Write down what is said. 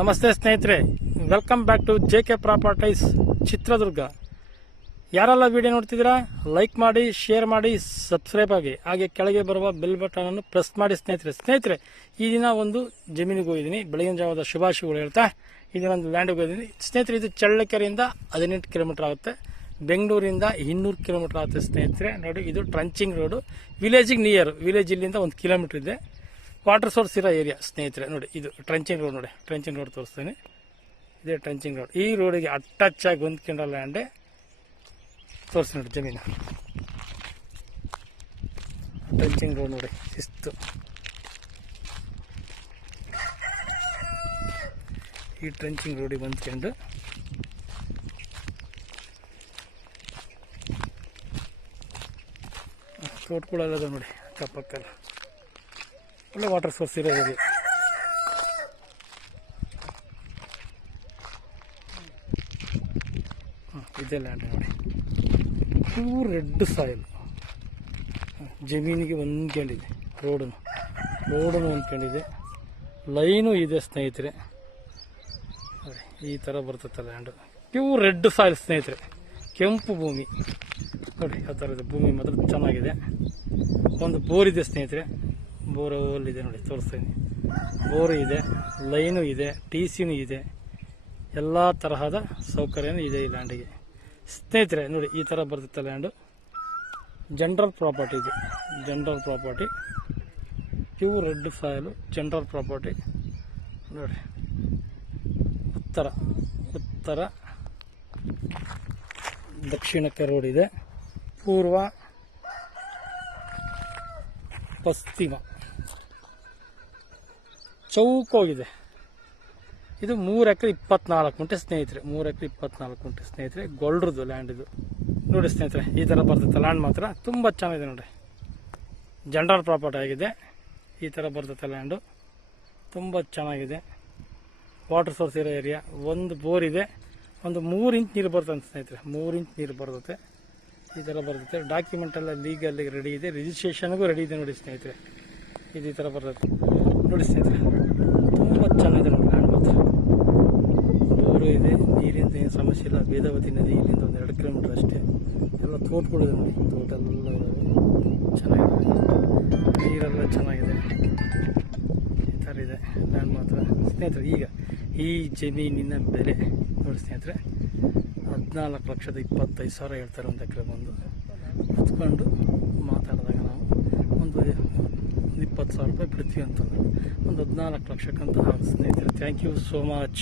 ನಮಸ್ತೆ ಸ್ನೇಹಿತರೆ, welcome back to JK properties Chitradurga. ಯಾರೆಲ್ಲ ವಿಡಿಯೋ ನೋಡ್ತಿದ್ದೀರಾ ಲೈಕ್ ಮಾಡಿ, ಶೇರ್ ಮಾಡಿ, ಸಬ್ಸ್ಕ್ರೈಬ್ ಆಗಿ, ಹಾಗೆ ಕೆಳಗೆ ಬರುವ ಬೆಲ್ ಬಟನ್ ಅನ್ನು ಪ್ರೆಸ್ ಮಾಡಿ. ಸ್ನೇಹಿತರೆ ಈ ದಿನ ಒಂದು ಜಮೀನಿಗೆ ಹೋಗಿದ್ದೀನಿ. ಬೆಳಗಿನ ಜಾವದ ಶುಭಾಶಯಗಳು ಹೇಳ್ತಾ ಈ ದಿನ ಒಂದು ಲ್ಯಾಂಡ್ಗೆ ಹೋಗಿದ್ದೀನಿ. ಸ್ನೇಹಿತರೆ, ಇದು ಚಳ್ಳಕೆರೆಯಿಂದ 18 ಕಿಲೋಮೀಟರ್ ಆಗುತ್ತೆ, ಬೆಂಗಳೂರಿಂದ 200 ಕಿಲೋಮೀಟರ್ ಆಗುತ್ತೆ. ಸ್ನೇಹಿತರೆ ನೋಡಿ, ಇದು ಟ್ರಂಚಿಂಗ್ ರೋಡು, ವಿಲೇಜಿಗೆ ನಿಯರ್. ವಿಲೇಜ್ ಇಲ್ಲಿಂದ 1 ಕಿಲೋಮೀಟರ್ ಇದೆ. ವಾಟರ್ ಸೋರ್ಸ್ ಇರೋ ಏರಿಯಾ. ಸ್ನೇಹಿತರೆ ನೋಡಿ, ಇದು ಟ್ರಂಚಿಂಗ್ ರೋಡ್. ನೋಡಿ, ಟ್ರಂಚಿಂಗ್ ರೋಡ್ ತೋರಿಸ್ತೀನಿ. ಇದೇ ಟ್ರಂಚಿಂಗ್ ರೋಡ್. ಈ ರೋಡಿಗೆ ಅಟ್ಯಾಚ್ ಆಗಿ ಹೊಂದ್ಕೊಂಡ ಲ್ಯಾಂಡೇ ತೋರಿಸಿ ನೋಡಿ ಜಮೀನು. ಟ್ರಂಚಿಂಗ್ ರೋಡ್ ನೋಡಿ, ಶಿಸ್ತು. ಈ ಟ್ರಂಚಿಂಗ್ ರೋಡಿಗೆ ಹೊಂದ್ಕೊಂಡು ತೋಟಗಳೆಲ್ಲ ನೋಡಿ, ಅಕ್ಕಪಕ್ಕ ಒಳ್ಳೆ ವಾಟರ್ ಸೋರ್ಸ್ ಇರೋ ಏರಿಯಾ. ಇದೇ ಲ್ಯಾಂಡ್ ನೋಡಿ, ಪ್ಯೂರ್ ರೆಡ್ ಸಾಯಿಲ್. ಜಮೀನಿಗೆ ಹೊಂದ್ಕೊಂಡಿದೆ, ರೋಡನ್ನು ಹೊಂದ್ಕೊಂಡಿದೆ, ಲೈನು ಇದೆ. ಸ್ನೇಹಿತರೆ ನೋಡಿ, ಈ ಥರ ಬರ್ತದೆ ಲ್ಯಾಂಡು. ಪ್ಯೂರ್ ರೆಡ್ ಸಾಯಿಲ್ ಸ್ನೇಹಿತರೆ, ಕೆಂಪು ಭೂಮಿ ನೋಡಿ. ಆ ಥರ ಇದೆ ಭೂಮಿ, ಮಾತ್ರ ಚೆನ್ನಾಗಿದೆ. ಒಂದು ಬೋರ್ ಇದೆ ಸ್ನೇಹಿತರೆ, ಬೋರ್ವೆಲ್ ಇದೆ ನೋಡಿ, ತೋರಿಸ್ತೀನಿ. ಬೋರು ಇದೆ, ಲೈನು ಇದೆ, TCನೂ ಇದೆ, ಎಲ್ಲ ತರಹದ ಸೌಕರ್ಯನೂ ಇದೆ ಈ ಲ್ಯಾಂಡಿಗೆ. ಸ್ನೇಹಿತರೆ ನೋಡಿ, ಈ ಥರ ಬರ್ತೈತೆ ಲ್ಯಾಂಡು. ಜನರಲ್ ಪ್ರಾಪರ್ಟಿ ಇದೆ, general property, pure red soil, general property ನೋಡಿ. ಉತ್ತರ ದಕ್ಷಿಣಕ್ಕೆ ರೋಡ್ ಇದೆ, ಪೂರ್ವ ಪಶ್ಚಿಮ ಚೌಕೋಗಿದೆ. ಇದು 3 ಎಕರೆ 24 ಗುಂಟೆ ಸ್ನೇಹಿತರೆ, 3 ಎಕರೆ 24 ಗುಂಟೆ ಸ್ನೇಹಿತರೆ. ಗೊಲ್ಡ್ರದ್ದು ಲ್ಯಾಂಡ್ ಇದು ನೋಡಿ ಸ್ನೇಹಿತರೆ. ಈ ಥರ ಬರ್ತೈತೆ ಲ್ಯಾಂಡ್, ಮಾತ್ರ ತುಂಬ ಚೆನ್ನಾಗಿದೆ ನೋಡಿ. ಜನರಲ್ ಪ್ರಾಪರ್ಟಿ ಆಗಿದೆ. ಈ ಥರ ಬರ್ತೈತೆ ಲ್ಯಾಂಡು, ತುಂಬ ಚೆನ್ನಾಗಿದೆ. ವಾಟರ್ ಸೋರ್ಸ್ ಇರೋ ಏರಿಯಾ. ಒಂದು ಬೋರ್ ಇದೆ, ಒಂದು 3 ಇಂಚ್ ನೀರು ಬರ್ತದೆ ಸ್ನೇಹಿತರೆ, 3 ಇಂಚ್ ನೀರು ಬರ್ತದೆ. ಈ ಥರ ಬರ್ತೈತೆ. ಡಾಕ್ಯುಮೆಂಟ್ ಎಲ್ಲ ಲೀಗಲ್ಲಿಗೆ ರೆಡಿ ಇದೆ, ರಿಜಿಸ್ಟ್ರೇಷನ್ಗೂ ರೆಡಿ ಇದೆ ನೋಡಿ ಸ್ನೇಹಿತರೆ. ಇದು ಈ ಥರ ಬರ್ತೈತೆ ನೋಡಿ ಸ್ನೇಹಿತರೆ, ತುಂಬ ಚೆನ್ನಾಗಿದೆ ನೋಡಿ ಲ್ಯಾಂಡ್ ಮಾತ್ರ. ಬೋರು ಇದೆ, ನೀರಿಂದ ಏನು ಸಮಸ್ಯೆ ಇಲ್ಲ. ವೇದಾವತಿ ನದಿ ಇಲ್ಲಿಂದ 1-2 ಕಿಲೋಮೀಟರ್ ಅಷ್ಟೇ. ಎಲ್ಲ ತೋಟಗಳಿದೆ ನೋಡಿ, ತೋಟ ಎಲ್ಲ ಚೆನ್ನಾಗಿದೆ, ನೀರೆಲ್ಲ ಚೆನ್ನಾಗಿದೆ. ಈ ಥರ ಇದೆ ಲ್ಯಾಂಡ್ ಮಾತ್ರ ಸ್ನೇಹಿತರೆ. ಈಗ ಈ ಜಮೀನಿನ ಬೆಲೆ ನೋಡಿ ಸ್ನೇಹಿತರೆ, 14,25,000 ಹೇಳ್ತಾರೆ ಒಂದು ಎಕರೆ. ಬಂದು ಕುತ್ಕೊಂಡು ಮಾತಾಡಿದಾಗ ನಾವು ಒಂದು 20,000 ರೂಪಾಯಿ ಬಿಡ್ತೀವಿ ಅಂತಂದ್ರೆ ಒಂದು 14 ಲಕ್ಷಕ್ಕಂತ ಆಗುತ್ತೆ ಸ್ನೇಹಿತರೆ. Thank you so much.